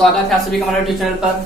स्वागत है आप सभी का हमारे यूट्यूब चैनल पर।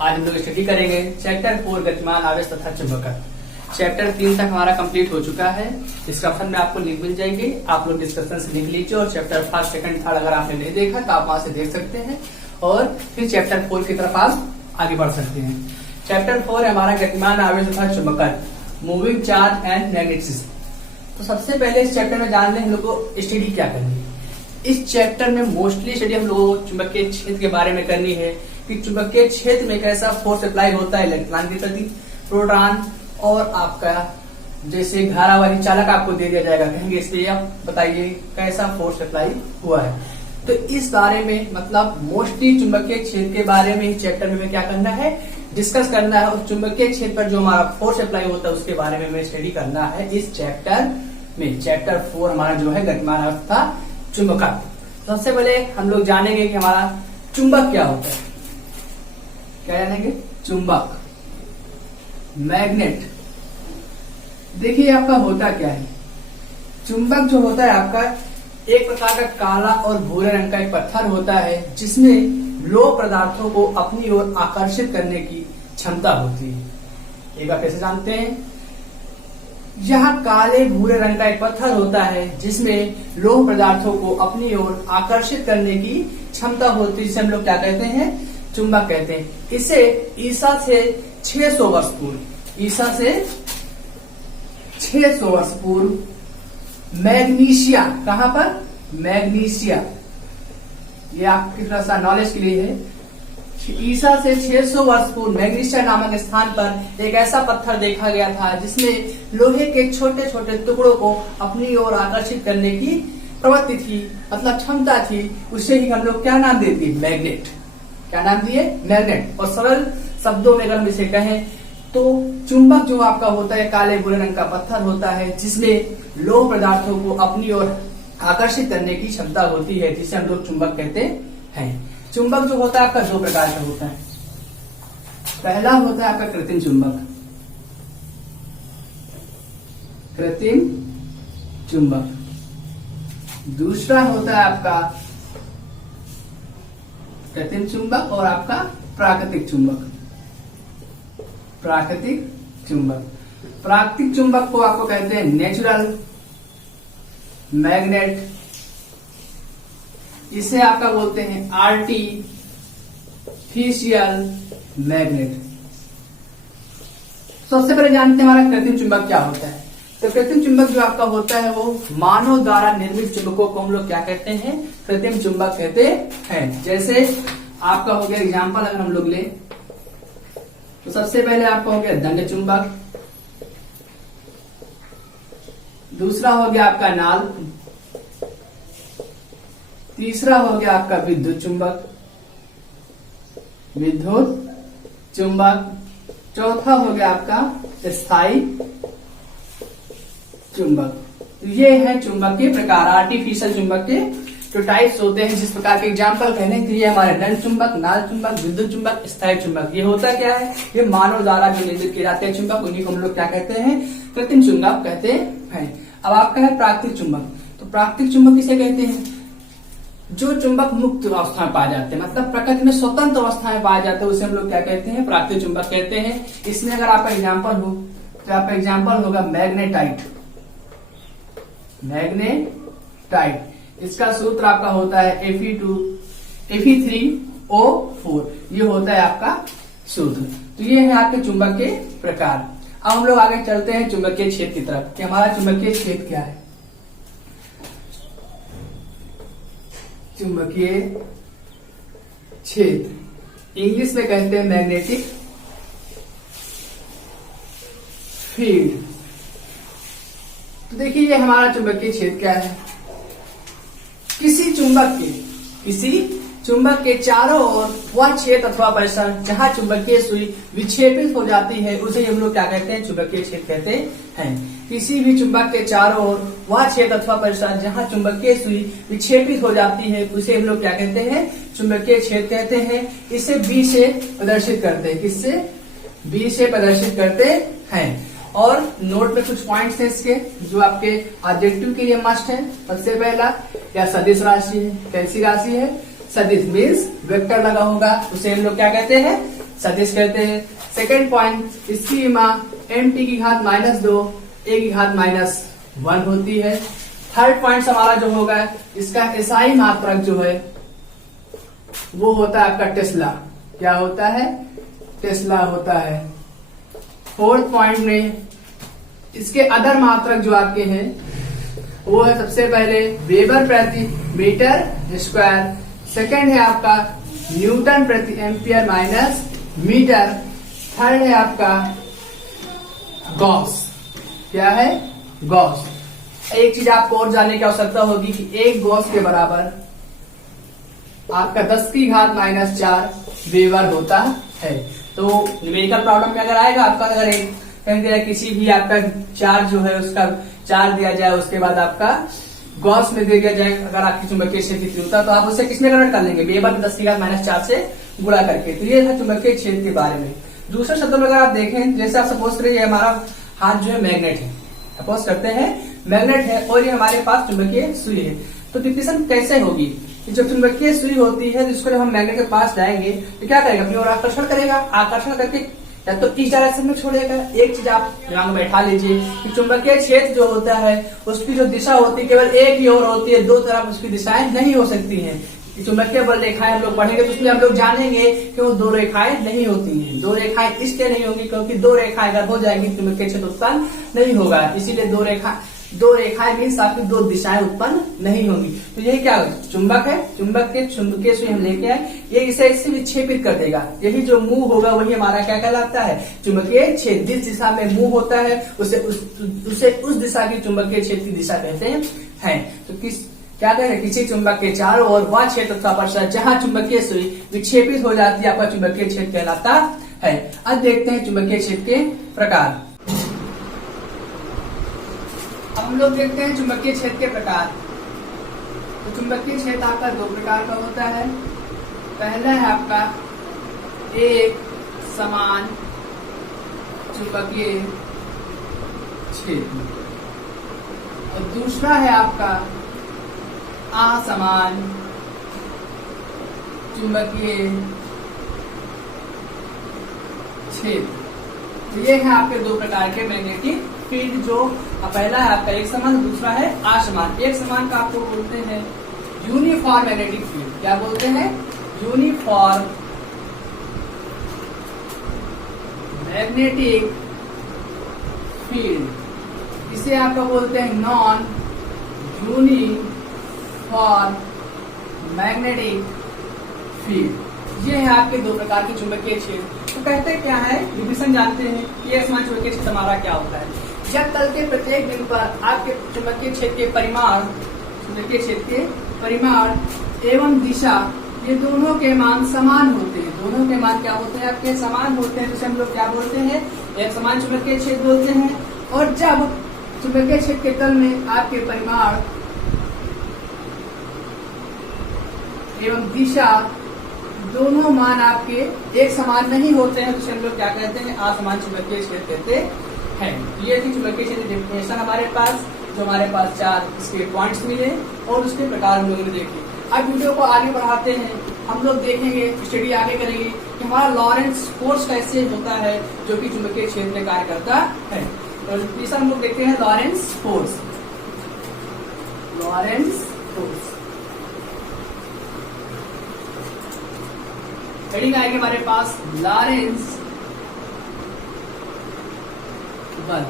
आज हम लोग स्टडी करेंगे चैप्टर 4 गतिमान आवेश तथा चुंबकत्व। चैप्टर 3 तक हमारा कंप्लीट हो चुका है। डिस्क्रिप्शन में आपको लिंक मिल जाएगी, आप लोग डिस्कशन से लिख लीजिए और चैप्टर 1, 2, 3 अगर आपने नहीं देखा तो आप वहां से देख सकते हैं और फिर चैप्टर 4 की तरफ आप आगे बढ़ सकते हैं। चैप्टर 4 है हमारा गतिमान आवेश तथा चुंबकत्व, मूविंग चार्ज एंड मैग्नेटिज्म। तो सबसे पहले इस चैप्टर में जान लें हम लोग को स्टडी क्या करनी है। इस चैप्टर में मोस्टली स्टडी हम लोगों को चुंबकीय क्षेत्र के बारे में करनी है कि चुंबकीय क्षेत्र में कैसा फोर्स अप्लाई होता है इलेक्ट्रॉन के प्रति, प्रोटॉन और आपका जैसे धारावाही चालक आपको दे दिया जाएगा, कहेंगे इसलिए आप बताइए कैसा फोर्स अप्लाई हुआ है। तो इस बारे में मतलब मोस्टली चुंबकीय क्षेत्र के बारे में इस चैप्टर में हमें क्या करना है, डिस्कस करना है और चुंबकीय क्षेत्र पर जो हमारा फोर्स अप्लाई होता है उसके बारे में हमें स्टडी करना है इस चैप्टर में। चैप्टर 4 हमारा जो है गतिमान आवेश तथा चुंबकत्व। सबसे पहले हम लोग जानेंगे कि हमारा चुंबक क्या होता है। क्या जानेंगे? चुंबक, मैग्नेट। देखिए आपका होता क्या है, चुंबक जो होता है आपका एक प्रकार का काला और भूरे रंग का एक पत्थर होता है जिसमें लोह पदार्थों को अपनी ओर आकर्षित करने की क्षमता होती है। एक बार कैसे जानते हैं, यह काले भूरे रंग का एक पत्थर होता है जिसमें लोह पदार्थों को अपनी ओर आकर्षित करने की क्षमता होती है, जिसे हम लोग क्या कहते हैं, चुंबक कहते हैं। इसे ईसा से 600 वर्ष पूर्व, ईसा से 600 वर्ष पूर्व मैग्नीशिया, कहां पर? मैग्नीशिया, ये आपकी थोड़ा सा नॉलेज के लिए है। ईसा से 600 वर्ष पूर्व मैग्नीशिया नामक स्थान पर एक ऐसा पत्थर देखा गया था जिसमें लोहे के छोटे छोटे टुकड़ों को अपनी ओर आकर्षित करने की प्रवृत्ति थी, मतलब क्षमता थी। उसे ही हम लोग क्या नाम देते हैं? मैग्नेट। क्या नाम दिए? मैग्नेट। और सरल शब्दों में अगर हम इसे कहें तो चुंबक जो आपका होता है काले भूरे रंग का पत्थर होता है जिसमें लोह पदार्थों को अपनी ओर आकर्षित करने की क्षमता होती है, जिसे हम लोग चुंबक कहते हैं। चुंबक जो होता है आपका दो प्रकार का होता है। पहला होता है आपका कृत्रिम चुंबक, कृत्रिम चुंबक। दूसरा होता है आपका कृत्रिम चुंबक और आपका प्राकृतिक चुंबक। प्राकृतिक चुंबक, प्राकृतिक चुंबक को आपको कहते हैं नेचुरल मैग्नेट। इसे आपका बोलते हैं आर्टिफिशियल मैग्नेट। सबसे पहले जानते हैं हमारा कृत्रिम चुंबक क्या होता है। तो कृत्रिम चुंबक जो आपका होता है वो मानव द्वारा निर्मित चुंबकों को हम लोग क्या कहते हैं? कृत्रिम चुंबक कहते हैं। जैसे आपका हो गया एग्जाम्पल अगर हम लोग ले तो सबसे पहले आपका हो गया दंड चुंबक, दूसरा हो गया आपका नाल, तीसरा हो गया आपका विद्युत चुंबक, चौथा हो गया आपका स्थायी चुंबक। तो ये है चुंबक के प्रकार, आर्टिफिशियल चुंबक के जो टाइप्स होते हैं। जिस प्रकार के एग्जाम्पल कहने के लिए हमारे दंड चुंबक, नाल चुंबक, विद्युत चुंबक, स्थायी चुंबक। ये होता क्या है, ये मानव द्वारा जो निर्मित किए जाते हैं चुंबक, उन्हीं को हम लोग क्या कहते हैं? कृत्रिम चुंबक कहते हैं। अब आपका है प्राकृतिक चुंबक। तो प्राकृतिक चुंबक किसे कहते हैं? जो चुंबक मुक्त अवस्था में पाए जाते हैं, मतलब प्रकृति में स्वतंत्र अवस्था में पाए जाते हैं, उसे हम लोग क्या कहते हैं? प्राकृतिक चुंबक कहते हैं। इसमें अगर आपका एग्जाम्पल हो तो आपका एग्जाम्पल होगा मैग्नेटाइट। मैग्नेटाइट, इसका सूत्र आपका होता है Fe3O4। ये होता है आपका सूत्र। तो ये है आपके चुंबक के प्रकार। अब हम लोग आगे चलते हैं चुंबकीय क्षेत्र की तरफ कि हमारा चुंबकीय क्षेत्र क्या है। चुंबकीय क्षेत्र इंग्लिश में कहते हैं मैग्नेटिक फील्ड। तो देखिए ये हमारा चुंबकीय क्षेत्र क्या है। किसी चुंबक के चारों ओर वह क्षेत्र अथवा परिसर जहां चुंबकीय सुई विक्षेपित हो जाती है उसे हम लोग क्या कहते हैं? चुंबकीय क्षेत्र कहते हैं। किसी भी चुंबक के चारों ओर वह क्षेत्र अथवा परिसर जहां चुंबकीय सुई विक्षेपित हो जाती है उसे हम लोग क्या कहते हैं? चुंबकीय क्षेत्र कहते हैं। इसे बी से प्रदर्शित करते हैं। किससे? बी से प्रदर्शित करते हैं। और नोट में कुछ पॉइंट्स हैं इसके जो आपके ऑब्जेक्टिव के लिए मस्ट है। सबसे पहला, या सदिश राशि है, कैसी राशि है? सदिश मीन्स वेक्टर लगा होगा, उसे हम लोग क्या कहते हैं, सदिश कहते हैं। सेकेंड पॉइंट, इसकी सीमा mt की घात -2 a की घात -1 होती है। थर्ड पॉइंट हमारा जो होगा, इसका एसआई मात्रक जो है वो होता है आपका टेस्ला। क्या होता है, टेस्ला होता है। फोर्थ पॉइंट में इसके अदर मात्रक जो आपके हैं वो है सबसे पहले वेबर प्रति मीटर स्क्वायर, सेकेंड है आपका न्यूटन प्रति एम्पियर माइनस मीटर, थर्ड है आपका गॉस। क्या है, गॉस। एक चीज आपको और जानने की आवश्यकता होगी कि एक गॉस के बराबर आपका 10 की घात -4 वेबर होता है। तो न्यूमेरिकल प्रॉब्लम में अगर आएगा आपका, अगर एक कहीं दिया किसी भी आपका चार्ज जो है उसका चार्ज दिया जाए, उसके बाद आपका गॉस में दे दिया जाए अगर आपकी चुंबकीय क्षेत्र की तीव्रता, तो आप उसे किसमें कन्वर्ट कर लेंगे, वेबर में 10 की घात -4 से गुणा करके। तो ये था चुंबकीय क्षेत्र के बारे में। दूसरे शब्दों में अगर आप देखें, जैसे आप सपोज करिए हमारा हाथ जो है मैग्नेट है, सपोज करते हैं मैग्नेट है और ये हमारे पास चुंबकीय सुई है, तो डिफ्लेक्शन कैसे होगी, जब चुंबकीय सुई होती है जिसको जब हम मैग्नेट के पास जाएंगे तो क्या करेगा, अपनी ओर आकर्षण करेगा, आकर्षण करके या तो इस डायरेक्शन में छोड़ेगा। एक चीज आप दिमाग में बैठा लीजिए कि चुंबकीय क्षेत्र जो होता है उसकी जो दिशा होती है केवल एक ही ओर होती है, दो तरफ उसकी दिशाएं नहीं हो सकती हैं। चुंबकीय बल रेखाएं हम लोग पढ़ेंगे तो उसमें हम लोग जानेंगे कि वो दो रेखाएं नहीं होती हैं। दो रेखाएं इसलिए नहीं होंगी क्योंकि दो रेखाएं अगर हो जाएंगी चुंबकीय क्षेत्र उत्पन्न नहीं होगा, इसीलिए दो रेखाएं मीन्स आपकी दो दिशाएं उत्पन्न नहीं होंगी। तो यही क्या होगा, चुंबक है, चुंबक के चुंबकीय सुई हम लेके आए, ये इसे इससे विक्षेपित कर देगा। यही जो मुंह होगा वही हमारा क्या कहलाता है, चुंबकीय क्षेत्र। जिस दिशा में मुंह होता है उसे उस दिशा की चुंबकीय क्षेत्र की दिशा कहते हैं। तो क्या कह रहे हैं, किसी चुंबक के चारों ओर वह क्षेत्र का परिसर जहां चुंबकीय सुई विक्षेपित हो जाती है आपका चुंबकीय क्षेत्र कहलाता है। अब देखते हैं चुंबकीय क्षेत्र के प्रकार। हम लोग देखते हैं चुंबकीय क्षेत्र के प्रकार। तो चुंबकीय क्षेत्र आपका दो प्रकार का होता है। पहला है आपका एक समान चुंबकीय क्षेत्र और दूसरा है आपका असमान चुंबकीय क्षेत्र। तो ये है आपके दो प्रकार के मैग्नेटिक फील्ड। जो पहला है आपका एक समान, दूसरा है असमान। एक समान का आपको बोलते हैं यूनिफॉर्म मैग्नेटिक फील्ड। क्या बोलते हैं, यूनिफॉर्म मैग्नेटिक फील्ड। इसे आपका बोलते हैं नॉन यूनिफॉर्म मैग्नेटिक फील्ड। ये है आपके दो प्रकार के चुंबकीय क्षेत्र। तो कहते क्या है, डिफिनेशन जानते हैं कि एक समान चुंबकीय क्षेत्र हमारा क्या होता है। जब तल के प्रत्येक बिंदु पर आपके चुंबकीय क्षेत्र के परिमाण, चुंबकीय क्षेत्र के परिमाण एवं दिशा ये दोनों के मान समान होते हैं। दोनों के मान क्या होते हैं, आपके समान होते हैं, जिसे हम लोग क्या बोलते हैं, एक समान चुंबकीय क्षेत्र बोलते हैं। और जब चुंबकीय क्षेत्र के तल में आपके परिमाण एवं दिशा दोनों मान आपके एक समान नहीं होते हैं, तो हम लोग क्या कहते हैं, असमान चुंबकीय क्षेत्र कहते हैं। ये थी चुंबकीय क्षेत्र डेफिनेशन हमारे पास, जो हमारे पास 4 इसके पॉइंट्स मिले और उसके प्रकार हम लोगों ने देखे। अब वीडियो को आगे बढ़ाते हैं, हम लोग देखेंगे, स्टडी आगे करेंगे कि हमारा लॉरेंस फोर्स कैसे होता है जो कि चुंबकीय क्षेत्र में कार्य करता है। तो तीसरा हम लोग देखते हैं Lawrence force. Lawrence force heading आएगी हमारे पास लॉरेंस बल,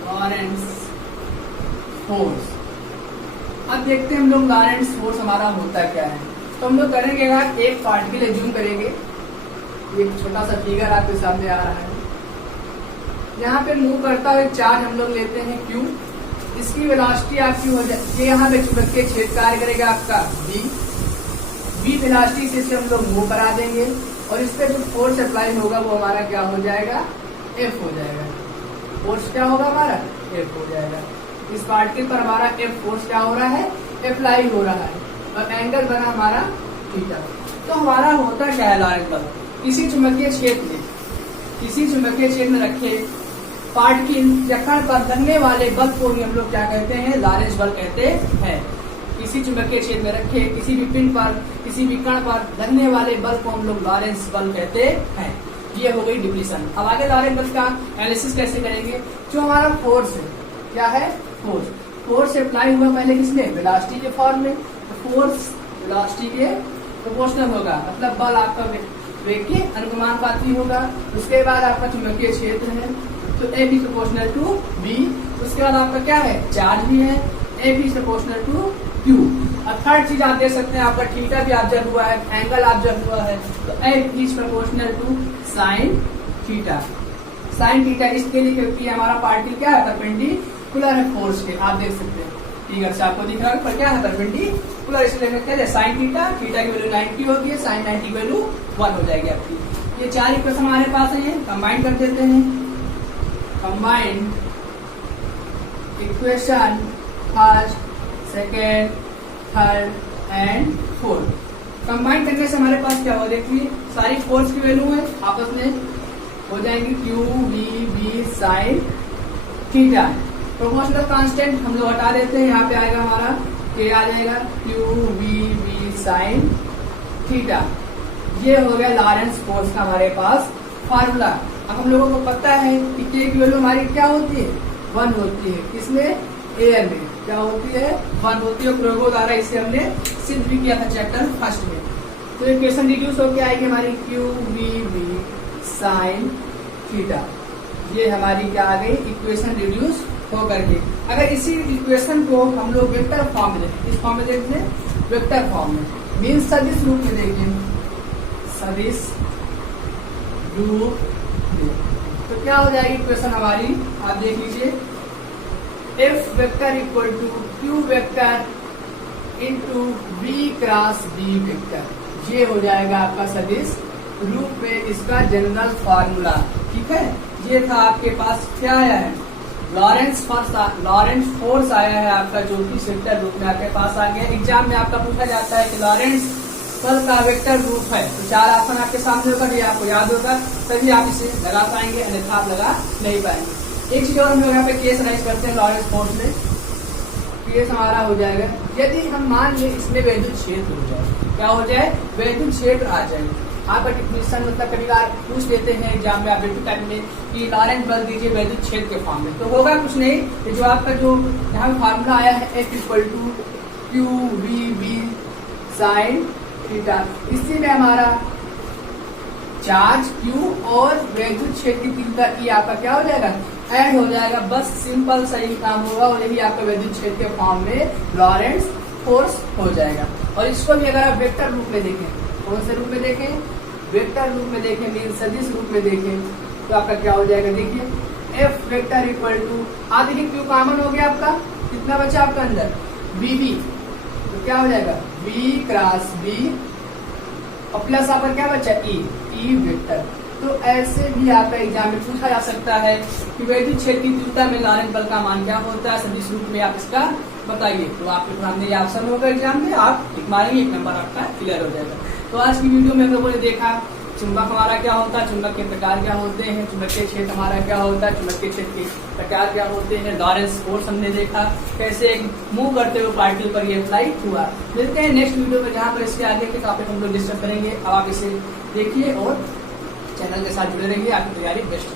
लॉरेंस फोर्स। अब देखते हैं हम लोग लॉरेंस फोर्स हमारा होता क्या है। तो हम लोग करेंगे एक पार्ट के लिए जूम करेंगे, एक छोटा सा फिगर आपके सामने आ रहा है। यहाँ पे मूव करता हुआ चार्ज हम लोग लेते हैं Q। इसकी वेलोसिटी आपकी हो जाए, यहाँ पे चुंबकीय क्षेत्र कार्य करेगा आपका V वेलोसिटी से इसे हम लोग मूव करा देंगे और इस पे जो फोर्स अप्लाई होगा वो हमारा क्या हो जाएगा, F हो जाएगा। फोर्स क्या होगा हमारा, F हो जाएगा। इस पार्टिकल पर हमारा F फोर्स क्या हो रहा है, अप्लाई हो रहा है और एंगल बना हमारा थीटा। तो हमारा होता क्या है लॉरेंस बल, किसी चुंबकीय क्षेत्र में रखे पार्टिकल या कण पर लगने वाले बल को भी हम लोग क्या कहते हैं, लॉरेंस बल कहते हैं। किसी चुंबकीय क्षेत्र में रखे किसी भी पिंड पर किसी भी कण पर लगने वाले बल को हम लोग लॉरेंस बल कहते हैं। ये हो गई डिफिनेशन। अब आगे लॉरेंस बल का एनालिसिस कैसे करेंगे। जो हमारा फोर्स है, क्या है, फोर्स अप्लाई हुआ पहले किसमें, वेलोसिटी के फॉर्म में। फोर्स वेलोसिटी के प्रोपोर्शनल होगा, मतलब बल आपका वेग के अनुपाती होगा। उसके बाद आपका चुंबकीय क्षेत्र है, तो A B proportional to B. उसके बाद आपका क्या है, चार्ज भी है, A B proportional to Q. और थर्ड चीज आप देख सकते हैं, आपका थीटा भी ऑब्जर्व हुआ है, एंगल ऑब्जर्व हुआ है, तो a is proportional to sine theta. Sine theta इसके लिए क्योंकि हमारा पार्टिकल क्या है, परपेंडिकुलर है फोर्स के। आप देख सकते हैं फिगर से आपको दिख रहा है, पर क्या है, परपेंडिकुलर, इसलिए कहते हैं साइन थीटा। थीटा की वैल्यू 90 होगी, साइन 90 की वैल्यू 1 हो जाएगी आपकी। ये 4 इक्वेशन हमारे पास है, ये कंबाइन कर देते हैं। Combined equation first, second, third and fourth. Combine करने से हमारे पास क्या हो, देखिए सारी फोर्स की वैल्यू है आपस में हो जाएंगी Q V B sine theta. Proportional constant हम लोग हटा देते हैं, यहाँ पे आएगा हमारा के आ जाएगा Q V B sine theta. ये हो गया लॉरेंस फोर्स का हमारे पास फार्मूला। अब हम लोगों को पता है कि के की वैल्यू हमारी क्या होती है, 1 होती है। किसमें, एयर में क्या होती है, 1 होती है। प्रयोगों द्वारा इसे हमने सिद्ध भी किया था चैप्टर फर्स्ट में। तो इक्वेशन रिड्यूस होकर आएगी हमारी Q V B sine theta. ये हमारी क्या आ गई, इक्वेशन रिड्यूस होकर के। अगर इसी इक्वेशन को हम लोग वेक्टर फॉर्म में देखें, इस फॉर्म में देखते हैं, वेक्टर फॉर्म में मीन्स सदिश रूप में देखें, सदिश रूप में, तो क्या हो जाएगी इक्वेशन हमारी, आप देख लीजिए, F vector equal to Q vector into B cross B vector. ये हो जाएगा आपका सदिश रूप में इसका जनरल फॉर्मूला। ठीक है, ये था आपके पास क्या आया है, लॉरेंस फोर्स आया है आपका, जो कि वेक्टर रूप में आपके पास आ गया। एग्जाम में आपका पूछा जाता है कि लॉरेंस बल का वेक्टर रूप है, तो 4 ऑप्शन आपके सामने होगा, ये आपको याद होगा, तभी आप इसे लगा पाएंगे, अन्यथा आप लगा नहीं पाएंगे। एक चीज और हम लोग यहाँ पे केस राइज करते हैं लॉरेंस फोर्स में। केस हमारा हो जाएगा, यदि हम मान लें इसमें वैद्युत क्षेत्र हो जाए, क्या हो जाए, वैद्युत क्षेत्र आ जाए। आपका डिफिनेशन मतलब कभी बार पूछ लेते हैं एग्जाम में, आप टाइम में कि लॉरेंस बल दीजिए वैद्युत क्षेत्र के फॉर्म में, तो होगा कुछ नहीं, कि जो आपका जो यहाँ फार्मूला आया है F equal to Q V B sine theta, इसी में हमारा चार्ज Q और वैद्युत क्षेत्र की तीव्रता E आपका क्या हो जाएगा, ऐड हो जाएगा। बस सिंपल सही काम होगा और यही आपका वैद्युत क्षेत्र के फॉर्म में लॉरेंस फोर्स हो जाएगा। और इसको भी अगर आप वेक्टर रूप में देखें, कौन से रूप में देखें, वेक्टर रूप में देखें, मीन सदिश रूप में देखें, तो आपका क्या हो जाएगा, देखिए एफ वेक्टर इक्वल टू, आप देखिए क्यू कॉमन हो गया आपका, कितना बचा आपका अंदर, बी बी, तो क्या हो जाएगा बी क्रॉस बी, और प्लस आपका क्या बचा ई वेक्टर। तो ऐसे भी आपका एग्जाम में पूछा जा सकता है कि वैद्युत क्षेत्र की तीव्रता में लॉरेंस बल का मान क्या होता है, सदिश रूप में आप इसका बताइए। तो आपके सामने ये ऑप्शन होगा एग्जाम में, आप टिक मारेंगे, 1 नंबर आपका क्लियर हो जाएगा। तो आज की वीडियो में हम लोगों ने देखा चुंबक हमारा क्या होता है, चुंबक के प्रकार क्या होते हैं, चुंबकीय क्षेत्र हमारा क्या होता है, चुंबकीय क्षेत्र के प्रकार क्या होते हैं, लॉरेंस फोर्स हमने देखा, कैसे एक मूव करते हुए पार्टिकल पर ये अप्लाई हुआ। मिलते हैं नेक्स्ट वीडियो में, जहाँ पर इसके आगे के टॉपिक हम लोग डिस्कस करेंगे। अब आप इसे देखिए और चैनल के साथ जुड़े रहिए, आपकी तैयारी बेस्ट